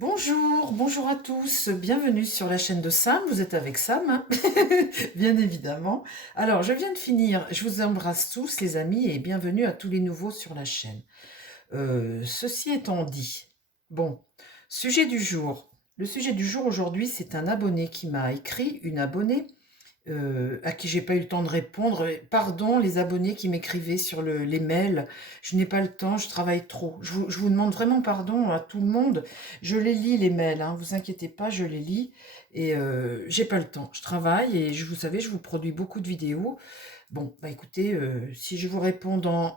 Bonjour, bonjour à tous, bienvenue sur la chaîne de Sam, vous êtes avec Sam, hein, bien évidemment. Alors, je viens de finir, je vous embrasse tous les amis et bienvenue à tous les nouveaux sur la chaîne. Ceci étant dit, bon, sujet du jour. Le sujet du jour aujourd'hui, c'est un abonné qui m'a écrit, une abonnée, à qui j'ai pas eu le temps de répondre. Pardon les abonnés qui m'écrivaient sur les mails, je n'ai pas le temps, je travaille trop. Je vous demande vraiment pardon à tout le monde. Je les lis les mails, hein, vous inquiétez pas, je les lis et j'ai pas le temps. Je travaille et vous savez, je vous produis beaucoup de vidéos. Bon, bah écoutez, si je vous réponds dans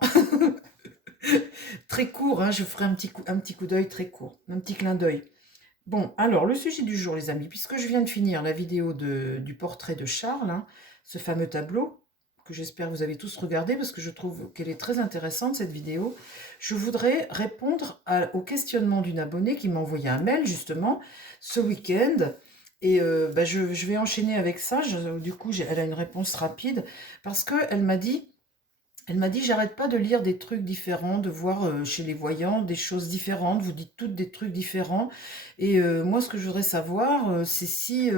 très court, hein, je ferai un petit coup d'œil très court, un petit clin d'œil. Bon, alors le sujet du jour, les amis, puisque je viens de finir la vidéo du portrait de Charles, hein, ce fameux tableau, que j'espère que vous avez tous regardé, parce que je trouve qu'elle est très intéressante, cette vidéo, je voudrais répondre au questionnement d'une abonnée qui m'a envoyé un mail, justement, ce week-end, et bah, je vais enchaîner avec ça. Du coup, elle a une réponse rapide, parce qu'elle m'a dit... Elle m'a dit, j'arrête pas de lire des trucs différents, de voir chez les voyants des choses différentes, vous dites toutes des trucs différents. Et moi, ce que je voudrais savoir, c'est si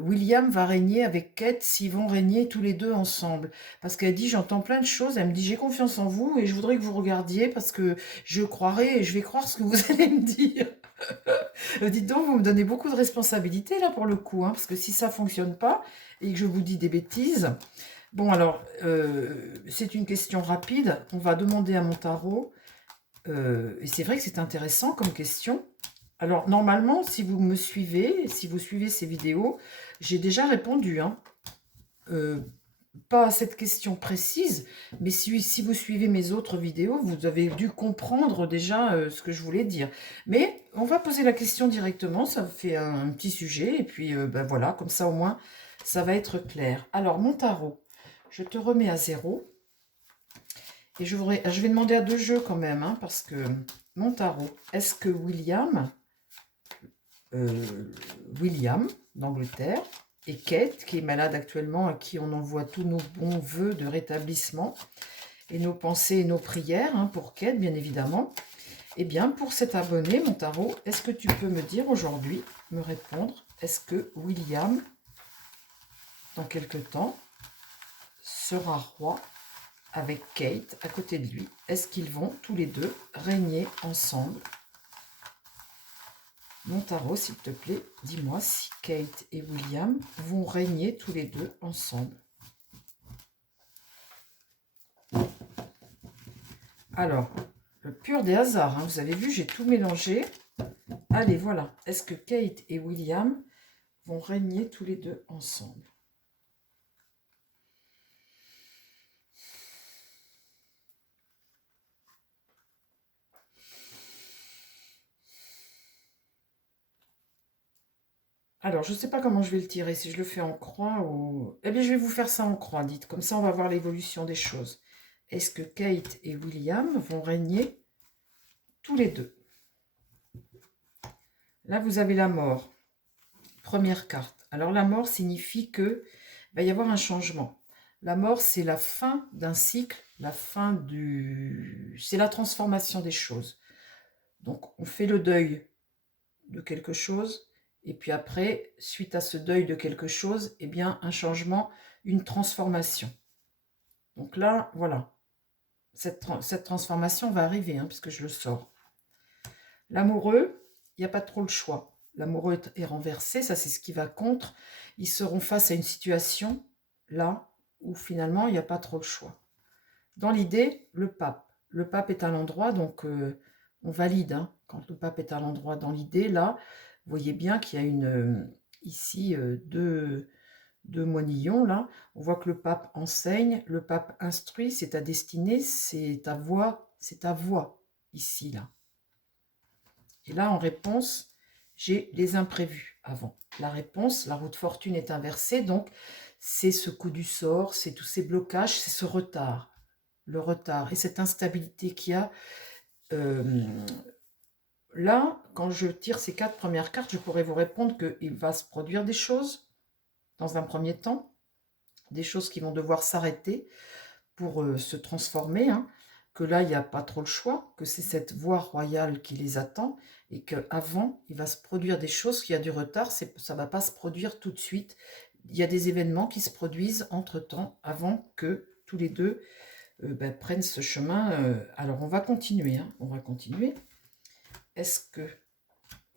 William va régner avec Kate, s'ils vont régner tous les deux ensemble. Parce qu'elle dit, j'entends plein de choses, elle me dit, j'ai confiance en vous et je voudrais que vous regardiez parce que je croirai et je vais croire ce que vous allez me dire. Dites donc, vous me donnez beaucoup de responsabilités là pour le coup, hein, parce que si ça fonctionne pas et que je vous dis des bêtises... Bon, alors, c'est une question rapide. On va demander à mon tarot. Et c'est vrai que c'est intéressant comme question. Alors, normalement, si vous me suivez, si vous suivez ces vidéos, j'ai déjà répondu, hein. Euh, Pas à cette question précise, mais si vous suivez mes autres vidéos, vous avez dû comprendre déjà ce que je voulais dire. Mais on va poser la question directement, ça fait un petit sujet, et puis ben voilà, comme ça au moins, ça va être clair. Alors, mon tarot, je te remets à zéro, et je vais demander à deux jeux quand même, hein, parce que mon tarot, est-ce que William d'Angleterre, et Kate, qui est malade actuellement, à qui on envoie tous nos bons voeux de rétablissement, et nos pensées et nos prières, hein, pour Kate, bien évidemment. Eh bien, pour cet abonné, mon tarot, est-ce que tu peux me dire aujourd'hui, me répondre, est-ce que William, dans quelque temps, sera roi avec Kate à côté de lui? Est-ce qu'ils vont tous les deux régner ensemble? Mon tarot, s'il te plaît, dis-moi si Kate et William vont régner tous les deux ensemble. Alors, le pur des hasards, hein, vous avez vu, j'ai tout mélangé. Allez, voilà. Est-ce que Kate et William vont régner tous les deux ensemble? Alors, je ne sais pas comment je vais le tirer, si je le fais en croix ou... Eh bien, je vais vous faire ça en croix, dites. Comme ça, on va voir l'évolution des choses. Est-ce que Kate et William vont régner tous les deux? Là, vous avez la mort. Première carte. Alors, la mort signifie que va y avoir un changement. La mort, c'est la fin d'un cycle, la fin du... C'est la transformation des choses. Donc, on fait le deuil de quelque chose, et puis après, suite à ce deuil de quelque chose, eh bien, un changement, une transformation. Donc là, voilà, cette transformation va arriver, hein, puisque je le sors. L'amoureux, il n'y a pas trop le choix. L'amoureux est renversé, ça c'est ce qui va contre. Ils seront face à une situation, là, où finalement, il n'y a pas trop le choix. Dans l'idée, le pape. Le pape est à l'endroit, donc on valide, hein, quand le pape est à l'endroit. Dans l'idée, là, vous voyez bien qu'il y a ici deux moinillons, là. On voit que le pape enseigne, le pape instruit, c'est ta destinée, c'est ta voix, ici, là. Et là, en réponse, j'ai les imprévus avant. La réponse, la roue de fortune est inversée, donc c'est ce coup du sort, c'est tous ces blocages, c'est ce retard. Le retard et cette instabilité qu'il y a. Là, quand je tire ces 4 premières cartes, je pourrais vous répondre qu'il va se produire des choses dans un premier temps, des choses qui vont devoir s'arrêter pour se transformer, hein, que là, il n'y a pas trop le choix, que c'est cette voie royale qui les attend. et qu'avant, il va se produire des choses, qu'il y a du retard, ça ne va pas se produire tout de suite. Il y a des événements qui se produisent entre-temps, avant que tous les deux prennent ce chemin. Alors, on va continuer, hein, on va continuer. Est-ce que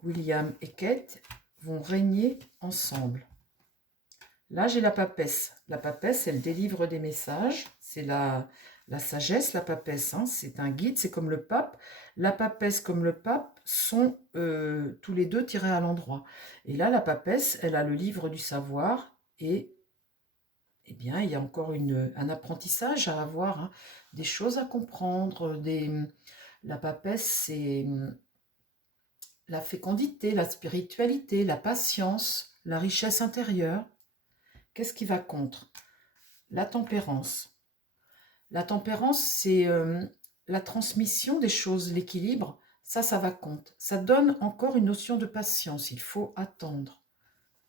William et Kate vont régner ensemble? Là, j'ai la papesse. La papesse, elle délivre des messages. C'est la sagesse, la papesse. Hein. C'est un guide, c'est comme le pape. La papesse comme le pape sont tous les deux tirés à l'endroit. Et là, la papesse, elle a le livre du savoir et eh bien, il y a encore un apprentissage à avoir, hein, des choses à comprendre. La papesse, c'est la fécondité, la spiritualité, la patience, la richesse intérieure. Qu'est-ce qui va contre? La tempérance. La tempérance, c'est la transmission des choses, l'équilibre. Ça va contre. Ça donne encore une notion de patience. Il faut attendre.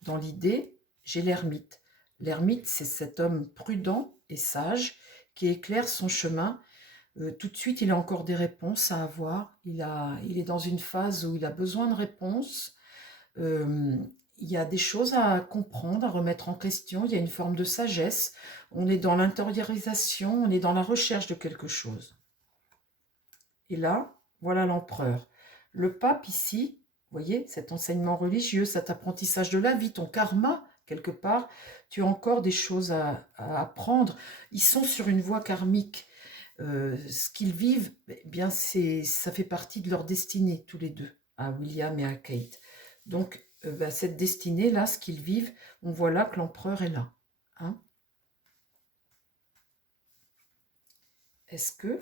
Dans l'idée, j'ai l'ermite. L'ermite, c'est cet homme prudent et sage qui éclaire son chemin. Tout de suite, il a encore des réponses à avoir. Il est dans une phase où il a besoin de réponses. Il y a des choses à comprendre, à remettre en question. Il y a une forme de sagesse. On est dans l'intériorisation, on est dans la recherche de quelque chose. Et là, voilà l'empereur. Le pape ici, vous voyez, cet enseignement religieux, cet apprentissage de la vie, ton karma, quelque part, tu as encore des choses à apprendre. Ils sont sur une voie karmique. Ce qu'ils vivent, eh bien, ça fait partie de leur destinée, tous les deux, à William et à Kate. Donc, cette destinée-là, ce qu'ils vivent, on voit là que l'empereur est là. Hein. Est-ce que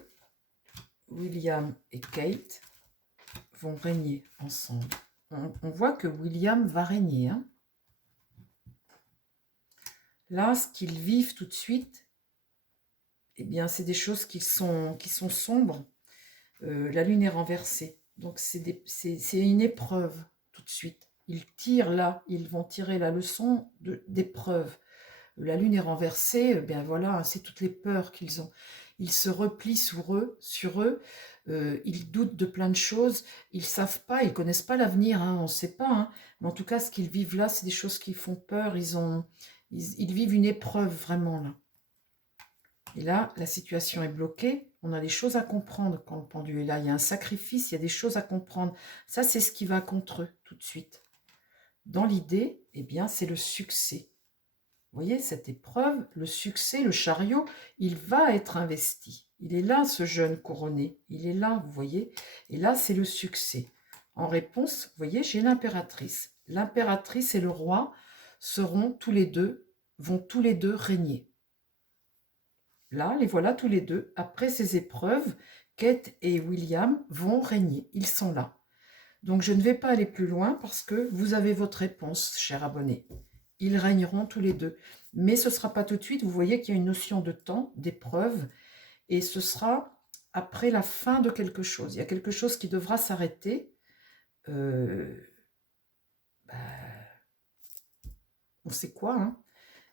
William et Kate vont régner ensemble? On voit que William va régner. Hein. Là, ce qu'ils vivent tout de suite, eh bien, c'est des choses qui sont sombres. La lune est renversée. Donc, c'est une épreuve tout de suite. Ils tirent là, ils vont tirer la leçon d'épreuve. La lune est renversée, bien voilà, c'est toutes les peurs qu'ils ont. Ils se replient sur eux, ils doutent de plein de choses, ils savent pas, ils connaissent pas l'avenir, hein, on ne sait pas. Hein, mais en tout cas, ce qu'ils vivent là, c'est des choses qui font peur. Ils vivent une épreuve vraiment là. Et là, la situation est bloquée. On a des choses à comprendre quand le pendu est là. Il y a un sacrifice, il y a des choses à comprendre. Ça, c'est ce qui va contre eux tout de suite. Dans l'idée, eh bien, c'est le succès. Vous voyez, cette épreuve, le succès, le chariot, il va être investi. Il est là, ce jeune couronné. Il est là, vous voyez. Et là, c'est le succès. En réponse, vous voyez, j'ai l'impératrice. L'impératrice et le roi vont tous les deux régner. Là, les voilà tous les deux. Après ces épreuves, Kate et William vont régner. Ils sont là. Donc, je ne vais pas aller plus loin parce que vous avez votre réponse, cher abonné. Ils régneront tous les deux. Mais ce ne sera pas tout de suite. Vous voyez qu'il y a une notion de temps, d'épreuve. Et ce sera après la fin de quelque chose. Il y a quelque chose qui devra s'arrêter. On sait quoi, hein.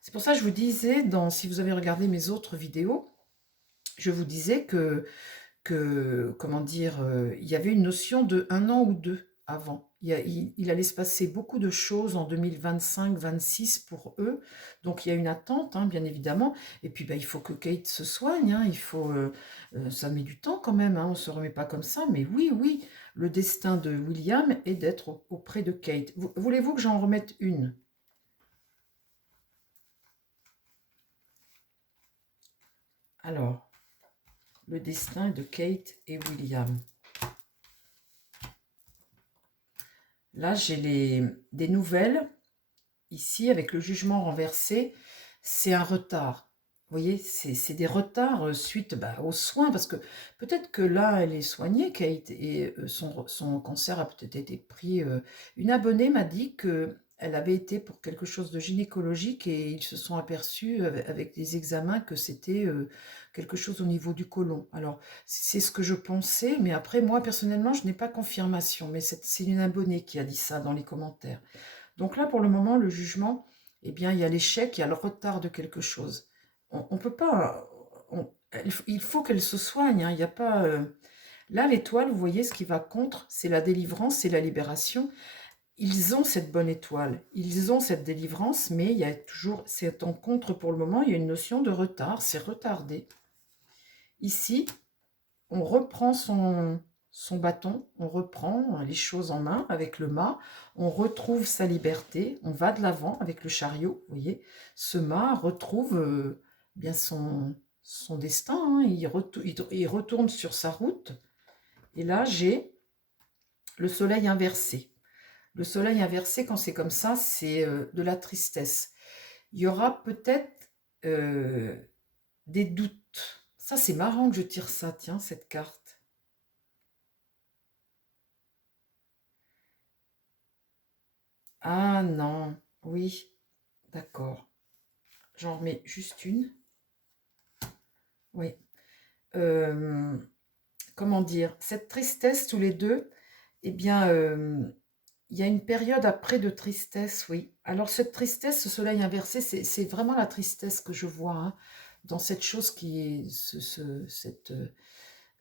C'est pour ça que je vous disais, si vous avez regardé mes autres vidéos, je vous disais comment dire, il y avait une notion de 1 an ou 2 avant. Il allait se passer beaucoup de choses en 2025-26 pour eux. Donc, il y a une attente, hein, bien évidemment. Et puis, il faut que Kate se soigne. Hein, ça met du temps quand même. Hein, on ne se remet pas comme ça. Mais oui, oui, le destin de William est d'être auprès de Kate. Voulez-vous que j'en remette une? Alors, le destin de Kate et William. Là, j'ai des nouvelles. Ici, avec le jugement renversé, c'est un retard. Vous voyez, c'est des retards suite aux soins, parce que peut-être que là, elle est soignée, Kate, et son cancer a peut-être été pris. Une abonnée m'a dit qu'elle avait été pour quelque chose de gynécologique et ils se sont aperçus avec des examens que c'était quelque chose au niveau du côlon. Alors, c'est ce que je pensais, mais après, moi, personnellement, je n'ai pas confirmation, mais c'est une abonnée qui a dit ça dans les commentaires. Donc là, pour le moment, le jugement, eh bien, il y a l'échec, il y a le retard de quelque chose. On peut pas... il faut qu'elle se soigne, hein, il n'y a pas... Là, l'étoile, vous voyez, ce qui va contre, c'est la délivrance, c'est la libération. Ils ont cette bonne étoile, ils ont cette délivrance, mais il y a toujours, c'est en contre pour le moment, il y a une notion de retard, c'est retardé. Ici, on reprend son bâton, on reprend les choses en main avec le mât, on retrouve sa liberté, on va de l'avant avec le chariot, vous voyez. Ce mât retrouve bien son destin, hein, il retourne sur sa route. Et là, j'ai le soleil inversé. Le soleil inversé, quand c'est comme ça, c'est de la tristesse. Il y aura peut-être des doutes. Ça, c'est marrant que je tire ça, tiens, cette carte. Ah non, oui, d'accord. J'en remets juste une. Oui. Euh, comment dire? Cette tristesse, tous les deux, eh bien, il y a une période après de tristesse, oui. Alors cette tristesse, ce soleil inversé, c'est vraiment la tristesse que je vois, hein, dans cette chose qui est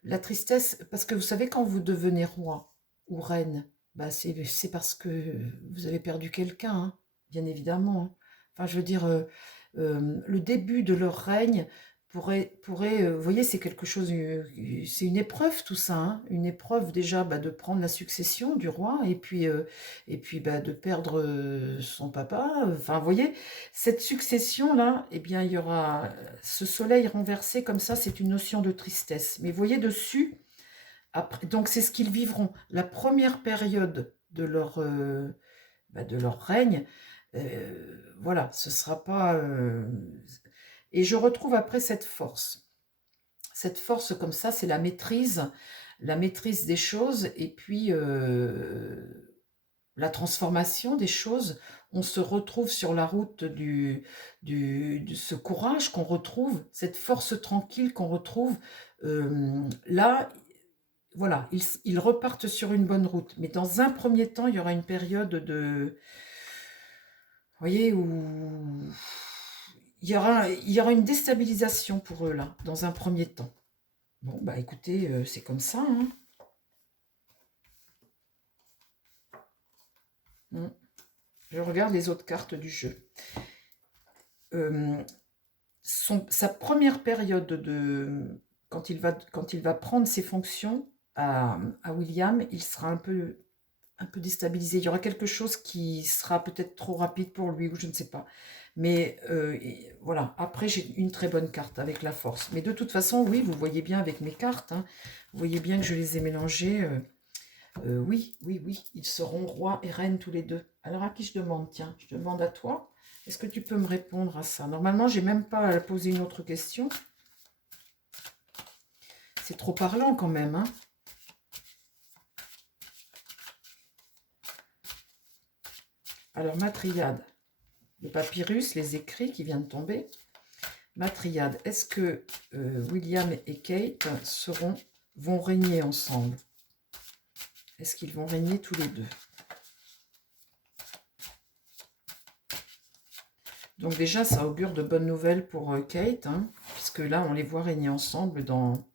la tristesse, parce que vous savez, quand vous devenez roi ou reine, bah c'est parce que vous avez perdu quelqu'un, hein, bien évidemment, hein. Enfin, je veux dire, le début de leur règne pourrait vous voyez, c'est quelque chose, c'est une épreuve tout ça, hein, une épreuve déjà bah, de prendre la succession du roi et puis bah, de perdre son papa. Enfin, vous voyez, cette succession-là, eh bien, il y aura ce soleil renversé comme ça, c'est une notion de tristesse. Mais vous voyez dessus, après, donc c'est ce qu'ils vivront. La première période de leur règne, voilà, ce sera pas. Et je retrouve après cette force. Cette force comme ça, c'est la maîtrise des choses et puis la transformation des choses. On se retrouve sur la route de ce courage qu'on retrouve, cette force tranquille qu'on retrouve. Là, voilà, ils repartent sur une bonne route. Mais dans un premier temps, il y aura une période de, vous voyez, où il y aura une déstabilisation pour eux, là, dans un premier temps. Bon, bah écoutez, c'est comme ça, hein. Mm. Je regarde les autres cartes du jeu. Sa première période quand il va prendre ses fonctions à William, il sera un peu déstabilisé. Il y aura quelque chose qui sera peut-être trop rapide pour lui, ou je ne sais pas. Mais voilà, après j'ai une très bonne carte avec la force. Mais de toute façon, oui, vous voyez bien avec mes cartes, hein, vous voyez bien que je les ai mélangées. Oui, oui, oui, ils seront rois et reines tous les deux. Alors à qui je demande? Tiens, je demande à toi. Est-ce que tu peux me répondre à ça? Normalement, j'ai même pas à poser une autre question. C'est trop parlant quand même, hein. Alors, ma triade. Le papyrus, les écrits qui viennent de tomber. Ma triade. Est-ce que William et Kate vont régner ensemble? Est-ce qu'ils vont régner tous les deux? Donc déjà, ça augure de bonnes nouvelles pour Kate, hein, puisque là, on les voit régner ensemble dans...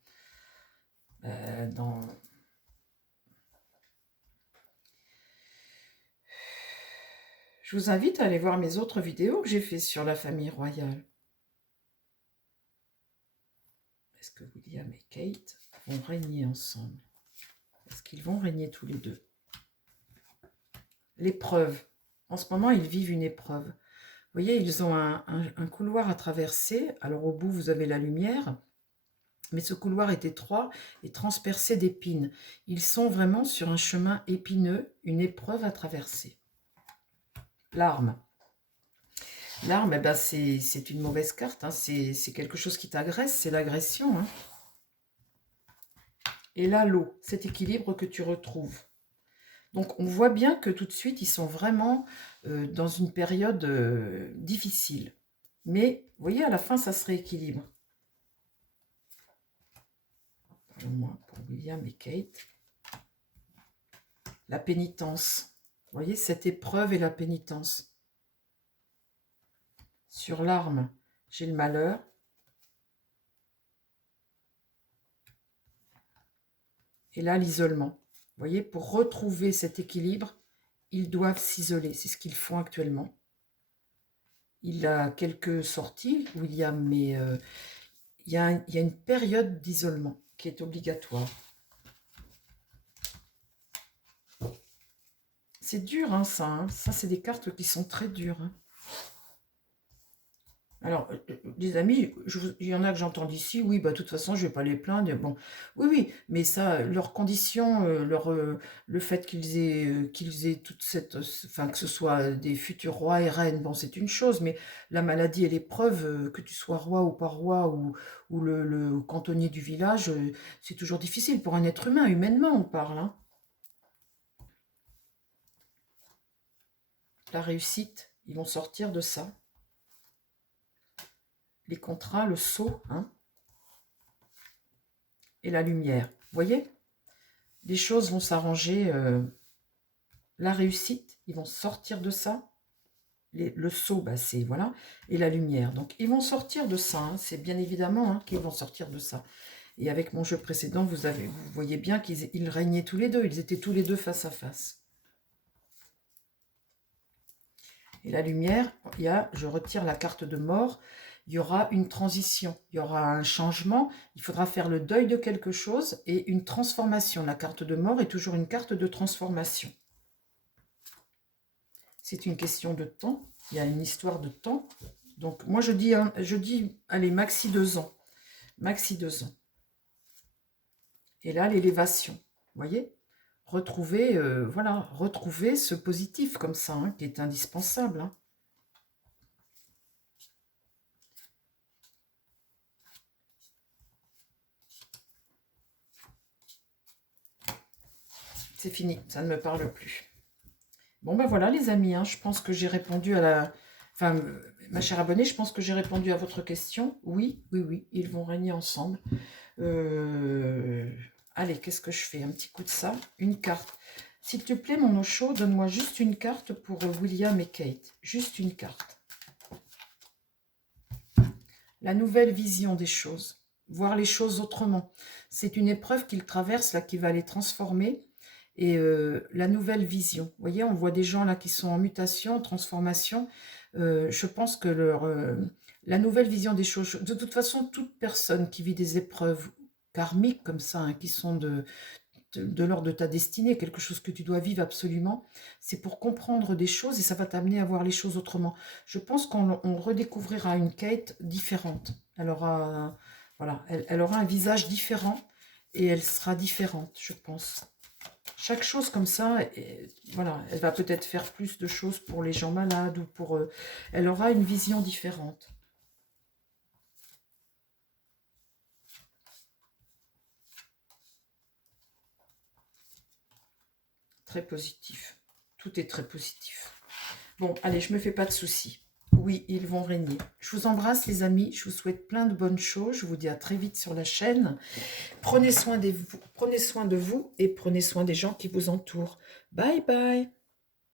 Je vous invite à aller voir mes autres vidéos que j'ai fait sur la famille royale. Est-ce que William et Kate vont régner ensemble? Est-ce qu'ils vont régner tous les deux? L'épreuve. En ce moment, ils vivent une épreuve. Vous voyez, ils ont un couloir à traverser. Alors au bout, vous avez la lumière. Mais ce couloir est étroit et transpercé d'épines. Ils sont vraiment sur un chemin épineux, une épreuve à traverser. L'arme. L'arme, eh ben, c'est une mauvaise carte. Hein. C'est quelque chose qui t'agresse, c'est l'agression. Hein. Et là, l'eau, cet équilibre que tu retrouves. Donc, on voit bien que tout de suite, ils sont vraiment dans une période difficile. Mais, vous voyez, à la fin, ça se rééquilibre. Moi, pour William et Kate. La pénitence. Vous voyez, cette épreuve et la pénitence. Sur l'arme, j'ai le malheur. Et là, l'isolement. Vous voyez, pour retrouver cet équilibre, ils doivent s'isoler. C'est ce qu'ils font actuellement. Il a quelques sorties, William, mais il y a une période d'isolement qui est obligatoire. C'est dur, hein, ça. Hein. Ça, c'est des cartes qui sont très dures. Hein. Alors, les amis, il y en a que j'entends d'ici, oui, bah, de toute façon, je ne vais pas les plaindre. Bon, oui, oui, mais ça, leurs conditions, le fait qu'ils aient toute cette, enfin, que ce soit des futurs rois et reines, bon, c'est une chose, mais la maladie et l'épreuve, que tu sois roi ou pas roi, ou le cantonnier du village, c'est toujours difficile pour un être humain, humainement, on parle, hein. La réussite, ils vont sortir de ça. Les contrats, le sceau, hein, et la lumière. Vous voyez, les choses vont s'arranger. La réussite, ils vont sortir de ça. Le sceau, bah, c'est voilà, et la lumière. Donc, ils vont sortir de ça. Hein, c'est bien évidemment hein, qu'ils vont sortir de ça. Et avec mon jeu précédent, vous voyez bien qu'ils régnaient tous les deux. Ils étaient tous les deux face à face. Et la lumière, je retire la carte de mort. Il y aura une transition, il y aura un changement, il faudra faire le deuil de quelque chose et une transformation. La carte de mort est toujours une carte de transformation. C'est une question de temps, il y a une histoire de temps. Donc moi je dis, allez, maxi 2 ans. Maxi 2 ans. Et là, l'élévation, vous voyez, retrouver, voilà, retrouver ce positif comme ça, hein, qui est indispensable, hein. C'est fini, ça ne me parle plus. Bon, ben voilà, les amis, hein, je pense que j'ai répondu à la... Enfin, ma chère abonnée, je pense que j'ai répondu à votre question. Oui, oui, oui, ils vont régner ensemble. Allez, qu'est-ce que je fais? Un petit coup de ça, une carte. S'il te plaît, mon Osho, donne-moi juste une carte pour William et Kate. Juste une carte. La nouvelle vision des choses. Voir les choses autrement. C'est une épreuve qu'ils traversent, là, qui va les transformer. Et la nouvelle vision. Vous voyez, on voit des gens là qui sont en mutation, en transformation. Je pense que la nouvelle vision des choses... De toute façon, toute personne qui vit des épreuves karmiques comme ça, hein, qui sont de l'ordre de ta destinée, quelque chose que tu dois vivre absolument, c'est pour comprendre des choses et ça va t'amener à voir les choses autrement. Je pense qu'on redécouvrira une Kate différente. Elle aura, voilà, elle aura un visage différent et elle sera différente, je pense. Chaque chose comme ça, voilà, elle va peut-être faire plus de choses pour les gens malades ou pour... elle aura une vision différente. Très positif. Tout est très positif. Bon, allez, je ne me fais pas de soucis. Oui, ils vont régner. Je vous embrasse, les amis. Je vous souhaite plein de bonnes choses. Je vous dis à très vite sur la chaîne. Prenez soin de vous et prenez soin des gens qui vous entourent. Bye bye.